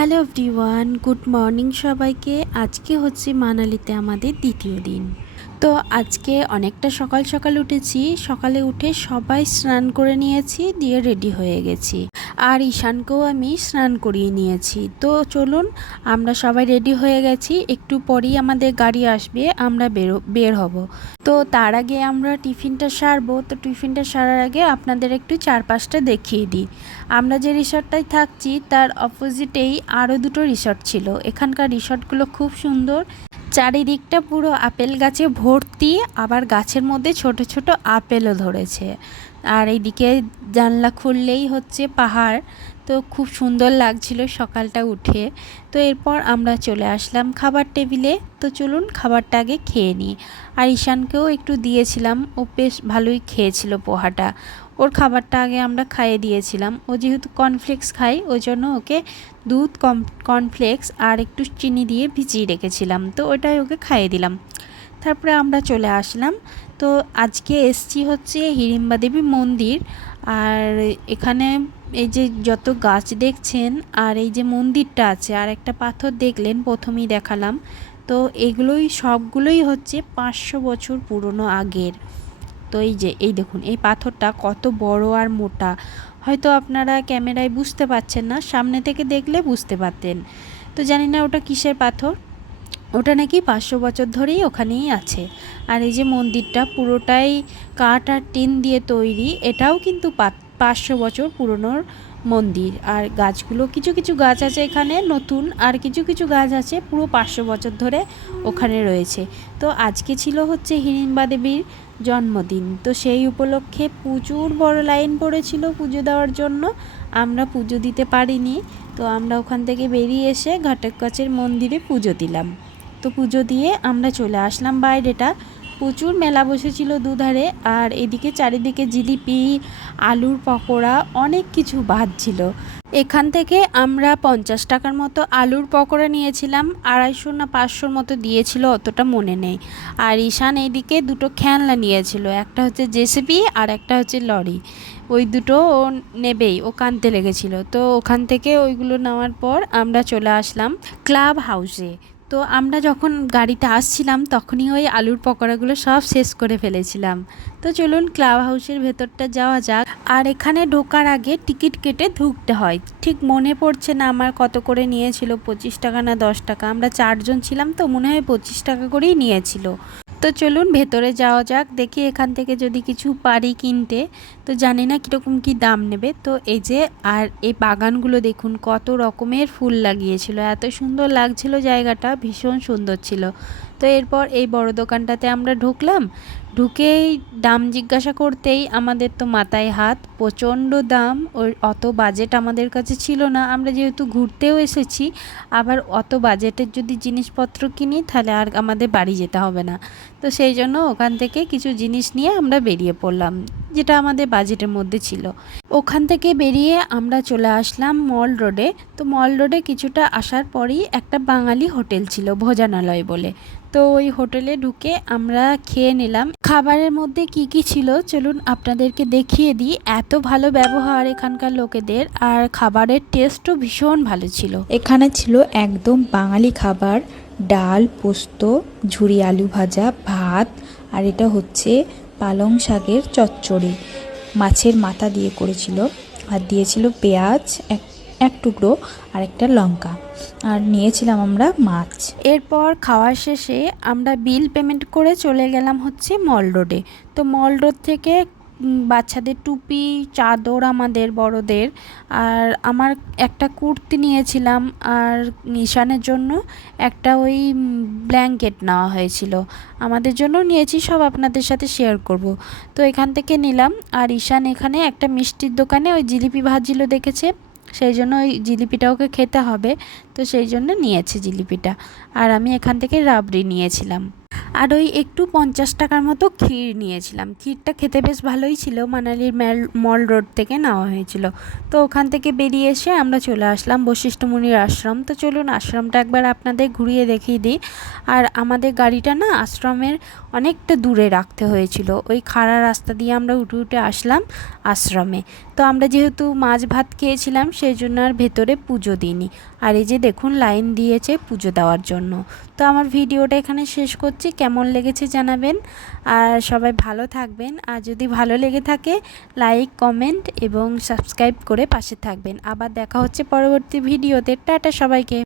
Hello everyone, good morning সবাইকে। আজকে হচ্ছে মানালিতে আমাদের দ্বিতীয় দিন। তো আজকে অনেকটা সকাল সকাল উঠেছি। সকালে উঠে সবাই স্নান করে নিয়েছি, দিয়ে রেডি হয়ে গেছি। আর ঈশানকেও আমি স্নান করিয়ে নিয়েছি। তো চলুন, আমরা সবাই রেডি হয়ে গেছি। একটু পরেই আমাদের গাড়ি আসবে, আমরা বের হব। তো তার আগে আমরা টিফিনটা সারবো। তো টিফিনটা সারার আগে আপনাদের একটু চারপাশটা দেখিয়ে দিই। আমরা যে রিসর্টটায় থাকছি তার অপোজিটেই আরও দুটো রিসর্ট ছিল। এখানকার রিসর্টগুলো খুব সুন্দর। চারিদিকটা পুরো আপেল গাছে ভর্তি, আবার গাছের মধ্যে ছোট ছোট আপেলও ধরেছে। আর এইদিকে জানলা খুললেই হচ্ছে পাহাড়। তো খুব সুন্দর লাগছিল সকালটা উঠে। তো এরপর আমরা চলে আসলাম খাবার টেবিলে। তো চলুন খাবারটা আগে খেয়ে নিই। আর ঈশানকেও একটু দিয়েছিলাম, ও বেশ ভালোই খেয়েছিল পোহাটা। ওর খাবারটা আগে আমরা খাইয়ে দিয়েছিলাম। ও যেহেতু কর্নফ্লেক্স খাই, ওই জন্য ওকে দুধ কর্নফ্লেক্স আর একটু চিনি দিয়ে ভিজিয়ে রেখেছিলাম, তো ওটাই ওকে খাইয়ে দিলাম। তারপরে আমরা চলে আসলাম। তো আজকে এসছি হচ্ছে হিড়িম্বা দেবী মন্দির। আর এখানে এই যে যত গাছ দেখছেন আর এই যে মন্দিরটা আছে, আর একটা পাথর দেখলেন প্রথমেই দেখালাম, তো এগুলোই সবগুলোই হচ্ছে 500 বছর পুরনো আগের। তো এই দেখুন, এই পাথরটা কত বড় আর মোটা। হয়তো আপনারা ক্যামেরায় বুঝতে পারছেন না, সামনে থেকে দেখলে বুঝতে পারতেন। তো জানি না ওটা কিসের পাথর। ওটা নাকি 500 বছর ধরেই ওখানেই আছে। আর এই যে মন্দিরটা পুরোটাই কাঠ আর টিন দিয়ে তৈরি, এটাও কিন্তু 500 বছর পুরনোর মন্দির। আর গাছগুলো, কিছু কিছু গাছ আছে এখানে নতুন, আর কিছু কিছু গাছ আছে পুরো 500 বছর ধরে ওখানে রয়েছে। তো আজকে ছিল হচ্ছে হিড়িম্বা দেবীর জন্মদিন। তো সেই উপলক্ষে প্রচুর বড় লাইন পড়েছিল পুজো দেওয়ার জন্য। আমরা পুজো দিতে পারিনি। তো আমরা ওখান থেকে বেরিয়ে এসে ঘাটকাছের মন্দিরে পুজো দিলাম। তো পুজো দিয়ে আমরা চলে আসলাম বাইরেটা। প্রচুর মেলা বসেছিল দুধারে, আর এদিকে চারিদিকে জিলিপি, আলুর পকোড়া, অনেক কিছু ভাজছিল। এখান থেকে আমরা 50 টাকার মতো আলুর পকোড়া নিয়েছিলাম। 250 না 500 মতো দিয়েছিল, অতটা মনে নেই। আর ঈশান এইদিকে দুটো খেলনা নিয়েছিল, একটা হচ্ছে জেসিবি আর একটা হচ্ছে লরি। ওই দুটো ও নেবেই, ও কাঁদতে লেগেছিল। তো ওখান থেকে ওইগুলো নেওয়ার পর আমরা চলে আসলাম ক্লাব হাউসে। তো আমরা যখন গাড়িতে আসছিলাম তখনই ওই আলুর পকোড়াগুলো সব শেষ করে ফেলেছিলাম। তো চলুন ক্লাব হাউসের ভেতরটা যাওয়া যাক। আর এখানে ঢোকার আগে টিকিট কেটে ঢুকতে হয়। ঠিক মনে পড়ছে না আমার কত করে নিয়েছিল, 25 টাকা না 10 টাকা। আমরা 4 জন ছিলাম, তো মনে হয় 25 টাকা করেই নিয়েছিল। তো চলুন ভেতরে যাওয়া যাক, দেখি এখান থেকে যদি কিছু পারি কিনতে। তো জানি না কীরকম কী দাম নেবে। তো এই যে, আর এই বাগানগুলো দেখুন কত রকমের ফুল লাগিয়েছিল, এত সুন্দর লাগছিল, জায়গাটা ভীষণ সুন্দর ছিল। তো এরপর এই বড় দোকানটাতে আমরা ঢুকলাম। ঢুকেই দাম জিজ্ঞাসা করতেই আমাদের তো মাথায় হাত, প্রচণ্ড দাম। ওই অত বাজেট আমাদের কাছে ছিল না। আমরা যেহেতু ঘুরতেও এসেছি, আবার অত বাজেটের যদি জিনিসপত্র কিনি তাহলে আর আমাদের বাড়ি যেতে হবে না। তো সেই জন্য ওখান থেকে কিছু জিনিস নিয়ে আমরা বেরিয়ে পড়লাম, যেটা আমাদের বাজেটের মধ্যে ছিল। ওখান থেকে বেরিয়ে আমরা চলে আসলাম মল রোডে। তো মল রোডে কিছুটা আসার পরই একটা বাঙালি হোটেল ছিল, ভোজনালয় বলে। তো ওই হোটেলে ঢুকে আমরা খেয়ে নিলাম। খাবারের মধ্যে কি কি ছিল চলুন আপনাদেরকে দেখিয়ে দিই। এত ভালো ব্যবহার এখানকার লোকেদের, আর খাবারের টেস্টও ভীষণ ভালো ছিল। এখানে ছিল একদম বাঙালি খাবার, ডাল, পোস্ত, ঝুরি আলু ভাজা, ভাত, আর এটা হচ্ছে পালং শাকের চচ্চড়ি, মাছের মাথা দিয়ে করেছিল, আর দিয়েছিল পেঁয়াজ এক টুকরো আর একটা লঙ্কা, আর নিয়েছিলাম আমরা মাছ। এরপর খাওয়ার শেষে আমরা বিল পেমেন্ট করে চলে গেলাম হচ্ছে মল রোডে। তো মল রোড থেকে বাচ্চাদের টুপি, চাদর আমাদের বড়দের, আর আমার একটা কুর্তি নিয়েছিলাম, আর ঈশানের জন্য একটা ওই ব্ল্যাঙ্কেট নেওয়া হয়েছিল। আমাদের জন্য নিয়েছি, সব আপনাদের সাথে শেয়ার করব। তো এখান থেকে নিলাম। আর ঈশান এখানে একটা মিষ্টির দোকানে ওই জিলিপি ভাজছিল দেখেছে, সেই জন্য ওই জিলিপিটা ওকে খেতে হবে, তো সেই জন্য নিয়েছে জিলিপিটা। আর আমি এখান থেকে রাবড়ি নিয়েছিলাম। আর ওই একটু 50 টাকার মতো ক্ষীর নিয়েছিলাম। ক্ষীরটা খেতে বেশ ভালোই ছিল, মানালির মল রোড থেকে নেওয়া হয়েছিল। তো ওখান থেকে বেরিয়ে এসে আমরা চলে আসলাম বশিষ্ঠ মুনির আশ্রম। তো চলুন আশ্রমটা একবার আপনাদের ঘুরিয়ে দেখিয়ে দিই। আর আমাদের গাড়িটা না আশ্রমের অনেকটা দূরে রাখতে হয়েছিল, ওই খাড়া রাস্তা দিয়ে আমরা উঠে উঠে আসলাম আশ্রমে। তো আমরা যেহেতু মাছ ভাত খেয়েছিলাম সেই জন্য আর ভেতরে পুজো দিইনি। আর এই যে দেখুন লাইন দিয়েছে পুজো দেওয়ার জন্য। তো আমার ভিডিওটা এখানে শেষ করছি, কেমন লেগেছে জানাবেন, আর সবাই ভালো থাকবেন। আর যদি ভালো লেগে থাকে লাইক, কমেন্ট এবং সাবস্ক্রাইব করে পাশে থাকবেন। আবার দেখা হচ্ছে পরবর্তী ভিডিওতে। টাটা সবাইকে।